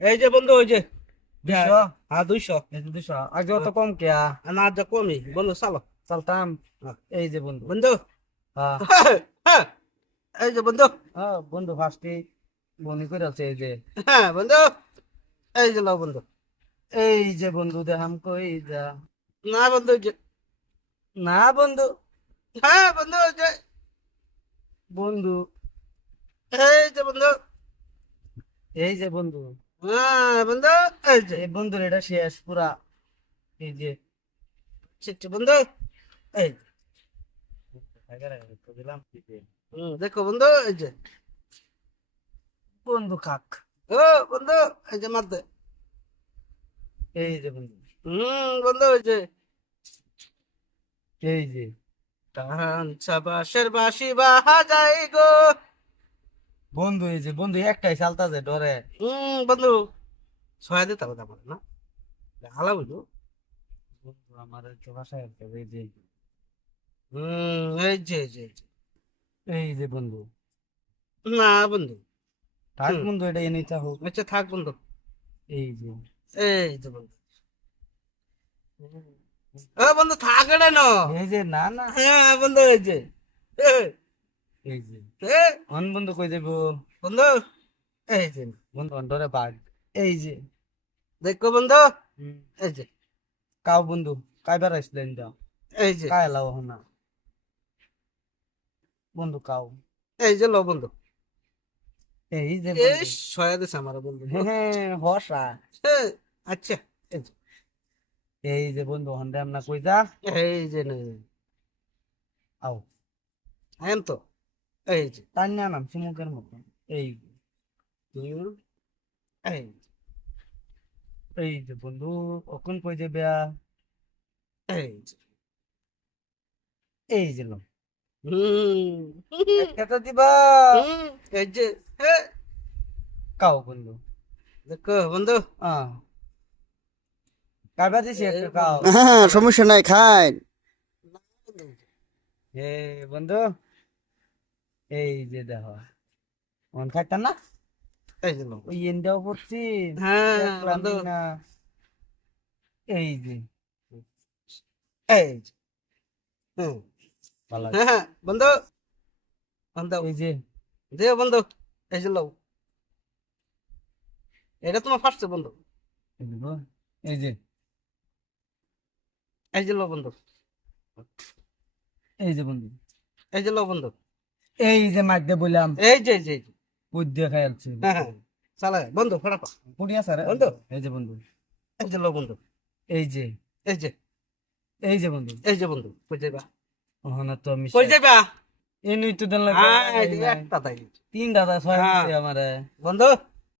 এই যে বন্ধু ওই যে হ্যাঁ। দুইশো। এই যে দুশো আগে অত কম কে? না যা কমই। বন্ধু চালো। চলতাম। হ্যাঁ। এই যে বন্ধু। বন্ধু? হ্যাঁ। হ্যাঁ, এই যে বন্ধু? হ্যাঁ, বন্ধু ফার্স্টে বনি করে আছে এই যে। হ্যাঁ বন্ধু। এই যে লাও বন্ধু। এই যে বন্ধু দেখাম কই যা। না বন্ধু যে না বন্ধু। হ্যাঁ বন্ধু যে বন্ধু। এই যে বন্ধু। এই যে বন্ধু। হ্যাঁ বন্ধু এই যে। এটা শেষ পুরা। এই যে। বন্ধু এই দেখো বন্ধু এই যে। বন্ধু কাক। ও বন্ধু এই যে মারতে। এই যে বন্ধু। হুম বন্ধু এই যে। এই যে। টান ছাবাসের বাসি বাহা যায় গো। বন্ধু এই যে বন্ধু একটাই চালতা যে ডরে। হুম বন্ধু। ছয় দিতে হবে আমার না? হালা বুঝু বন্ধু আমার একটু ভাষায় এই যে। হুম এই যে এই যে এই যে। বন্ধু। না বন্ধু। থাক বন্ধু এটা এনে চাহো আচ্ছা থাক বন্ধু। এই যে। এই যে বন্ধু। ও বন্ধু থাক এটা ন এই যে না না। হ্যাঁ বন্ধু এই যে। অন বন্ধু কই বন্ধু? এই যে। বন্ধু অন্তরে বাঘ। এই যে। দেখো বন্ধু। এই যে। কাও বন্ধু? কাইবার আসলেন যাও এই যে। কায় লাও না বন্ধু কাও। এই যে লো বন্ধু। এই যে এই বন্ধু। আমার হ্যাঁ হসা আচ্ছা এই যে। বন্ধু হন্ডে আমনা কই যা? এই যে নে। আও। আইন তো। এই যে টান্না নাম চুমুকের মতো। এই এই এই যে বন্ধু অকুন কই দেবে এই যে এই যে এটা দিবা? এই যে এ, কাও বন্ধু। দেখো বন্ধু। আ কাইবার দিছি একটা কাও। হ্যাঁ সমস্যা নাই খাই। এ বন্ধু। এই যে দেখো মন খাইতা না? এই যে লো। ওই এন্ডাও পড়ছি হ্যাঁ বন্ধু। এই যে। এই হ্যাঁ হ্যাঁ, বন্ধু। বন্ধু। এই যে। দে বন্ধু এই যে এটা তোমার ফার্স্ট বন্ধু। এই যে এই যে। এই যে লো বন্ধু। এই যে বন্ধু। এই যে লো বন্ধু। এই যে মাইক বললাম। এই যে এই যে এই যে। পুত খাই হ্যাঁ হ্যাঁ। চালা বন্ধু ফটাফট। পুড়িয়া স্যার বন্ধু? এই যে বন্ধু। এই যে লো বন্ধু। এই যে। এই যে। এই যে বন্ধু। এই যে বন্ধু কই যাবা ওখানে তো আমি কই যাবা এই নুই তো দেন এই একটা তাই। তিন দাদা ছয় হ্যাঁ। আমারে। বন্ধু।